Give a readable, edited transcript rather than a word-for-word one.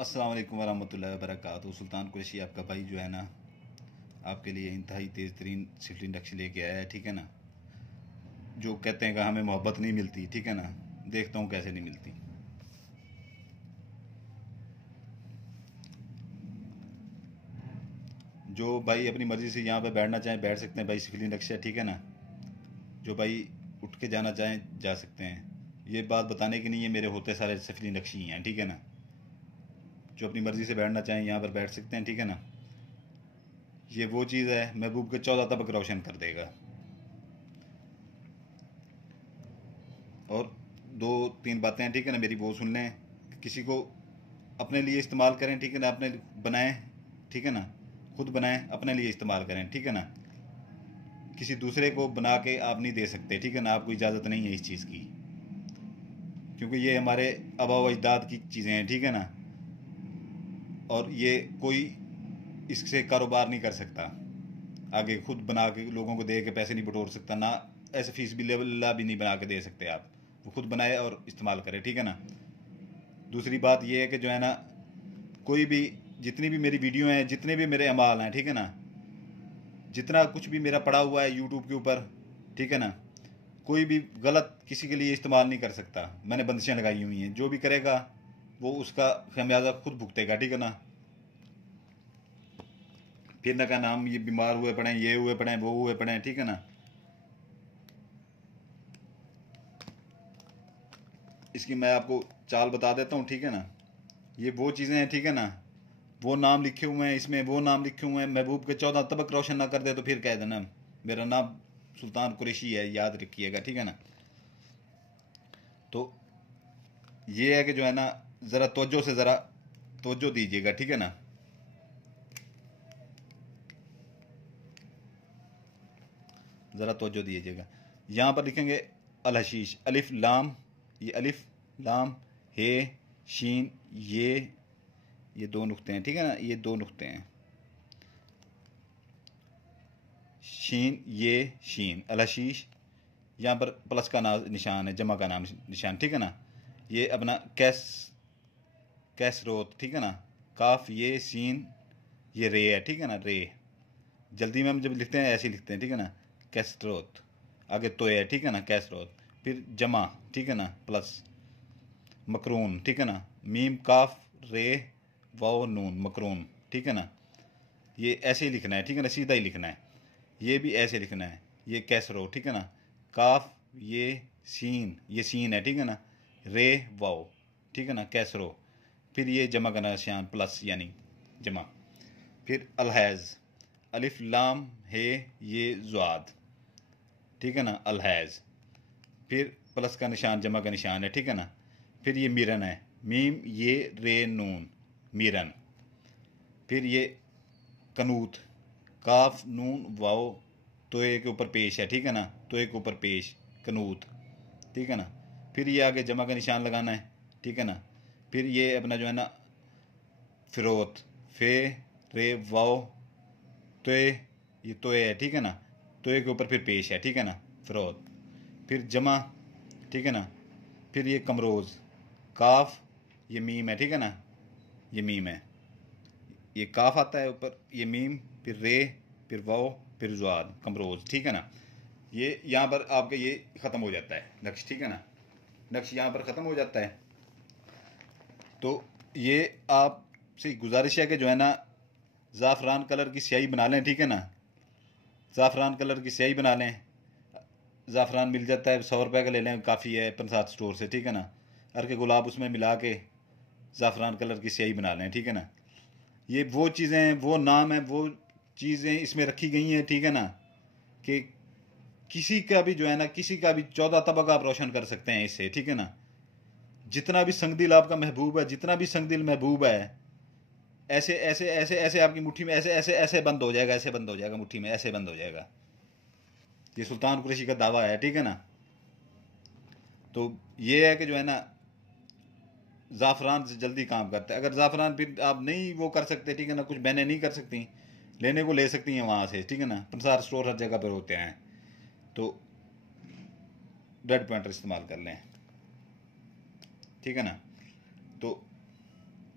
अस्सलाम वालेकुम वरहमतुल्लाहि वबरकातुहू। सुल्तान कुरैशी आपका भाई जो है ना, आपके लिए इंतहाई तेज़ तरीन सिफली नक्श लेके आया है। ठीक है ना, जो कहते हैं कि हमें मोहब्बत नहीं मिलती, ठीक है ना, देखता हूँ कैसे नहीं मिलती। जो भाई अपनी मर्ज़ी से यहाँ पे बैठना चाहें बैठ सकते हैं भाई, सिफली नक्श है। ठीक है ना, जो भाई उठ के जाना चाहें जा सकते हैं। ये बात बताने की नहीं है, मेरे होते सारे सिफली नक्श ही हैं। ठीक है ना, जो अपनी मर्ज़ी से बैठना चाहें यहाँ पर बैठ सकते हैं। ठीक है ना, ये वो चीज़ है महबूब के 14 तबक रोशन कर देगा। और दो तीन बातें हैं, ठीक है ना, मेरी वो सुन लें। किसी को अपने लिए इस्तेमाल करें, ठीक है ना, अपने बनाएं, ठीक है ना, खुद बनाएं, अपने लिए इस्तेमाल करें, ठीक है ना। किसी दूसरे को बना के आप नहीं दे सकते, ठीक है ना, आपको इजाज़त नहीं है इस चीज़ की, क्योंकि ये हमारे आबा व अजदाद की चीज़ें हैं। ठीक है ना, और ये कोई इससे कारोबार नहीं कर सकता, आगे खुद बना के लोगों को दे के पैसे नहीं बटोर सकता, ना ऐसे फीस भी लेवल भी नहीं बना के दे सकते आप। वो खुद बनाए और इस्तेमाल करें, ठीक है ना। दूसरी बात ये है कि जो है ना, कोई भी जितनी भी मेरी वीडियो हैं, जितने भी मेरे अमाल हैं, ठीक है ना, जितना कुछ भी मेरा पड़ा हुआ है यूट्यूब के ऊपर, ठीक है ना, कोई भी गलत किसी के लिए इस्तेमाल नहीं कर सकता। मैंने बंदिशें लगाई हुई हैं, जो भी करेगा वो उसका खमियाजा खुद भुगतेगा, ठीक है ना। फिर ना का नाम ये बीमार हुए पड़े, ये हुए पड़े, वो हुए पड़े, ठीक है ना। इसकी मैं आपको चाल बता देता हूँ, ठीक है ना। ये वो चीज़ें हैं, ठीक है ना, वो नाम लिखे हुए हैं इसमें, वो नाम लिखे हुए हैं। महबूब के 14 तबक रोशन ना कर दे तो फिर कह देना मेरा नाम सुल्तान कुरैशी है, याद रखिएगा, ठीक है ना। तो ये है कि जो है ना, ज़रा तवज्जो से ज़रा तवज्जो दीजिएगा, ठीक है ना। ज़रा तवज्जो दीजिएगा। यहाँ पर लिखेंगे अल हशीश, अलिफ लाम, ये अलिफ लाम हे शीन, ये दो नुक्ते हैं, ठीक है ना, ये दो नुक्ते हैं, शीन, ये शीन, अल हशीश। यहाँ पर प्लस का नाम निशान है, जमा का नाम निशान, ठीक है ना। ये अपना कैसरोत, ठीक है ना, काफ, ये सीन, ये रे है, ठीक है ना, रे। जल्दी में हम जब लिखते हैं ऐसे ही लिखते हैं, ठीक है ना, कैसरोत, आगे तो है, ठीक है ना, कैसरोत, फिर जमा, ठीक है ना, प्लस मकरून, ठीक है ना, मीम काफ रे वाओ नून, मकरून, ठीक है ना। ये ऐसे ही लिखना है, ठीक है ना, सीधा ही लिखना है। ये भी ऐसे लिखना है, ये कैसरो, ठीक है ना, काफ, ये सीन है, ठीक है ना, रे वाओ, ठीक है ना, कैसरो, फिर ये जमा का निशान प्लस यानी जमा, फिर अलहैज, अलिफ लाम हे ये ज़्वाद, ठीक है ना, अलहैज, फिर प्लस का निशान जमा का निशान है, ठीक है ना। फिर ये मीरन है, मीम ये रे नून, मीरन। फिर ये कनूत, काफ नून वाओ, तोए के ऊपर पेश है, ठीक है ना, तोए के ऊपर पेश, कनूत, ठीक है ना। फिर ये आगे जमा का निशान लगाना है, ठीक है ना। फिर ये अपना जो है ना फिरोत, फे रे वाओ तोए, ये तोए है, ठीक है ना, तोए के ऊपर फिर पेश है, ठीक है ना, फिरोत। फिर जमा, ठीक है ना। फिर ये कमरोज़, काफ, ये मीम है, ठीक है ना, ये मीम है, ये काफ आता है ऊपर, ये मीम, फिर रे, फिर वाओ, फिर ज़्वाद, कमरोज़, ठीक है ना। ये यहाँ पर आपका ये ख़त्म हो जाता है नक्श, ठीक है ना, नक्श यहाँ पर ख़त्म हो जाता है। तो ये आपसे गुजारिश है कि जो है ना, ज़ाफ़रान कलर की स्याही बना लें, ठीक है ना, ज़ाफ़रान कलर की स्याही बना लें। ज़ाफ़रान मिल जाता है, 100 रुपये का ले लें, काफ़ी है पंसाद स्टोर से, ठीक है ना। अर्क गुलाब उसमें मिला के ज़ाफ़रान कलर की स्याही बना लें, ठीक है ना। ये वो चीज़ें हैं, वो नाम है, वो चीज़ें इसमें रखी गई हैं, ठीक है ना, कि किसी का भी जो है ना, किसी का भी 14 तबक आप रोशन कर सकते हैं इससे, ठीक है ना। जितना भी संगदिल आपका महबूब है, जितना भी संगदिल महबूब है, ऐसे ऐसे ऐसे ऐसे आपकी मुट्ठी में ऐसे ऐसे ऐसे बंद हो जाएगा, ऐसे बंद हो जाएगा मुट्ठी में, ऐसे बंद हो जाएगा। ये सुल्तान कुरैशी का दावा है, ठीक है ना। तो ये है कि जो है ना, ज़ाफ़रान से जल्दी काम करता है। अगर ज़ाफ़रान फिर आप नहीं वो कर सकते, ठीक है ना, कुछ बहनें नहीं कर सकती, लेने को ले सकती हैं वहाँ से, ठीक है ना, पंसार स्टोर हर जगह पर होते हैं, तो रेड पॉइंटर इस्तेमाल कर लें, ठीक है ना। तो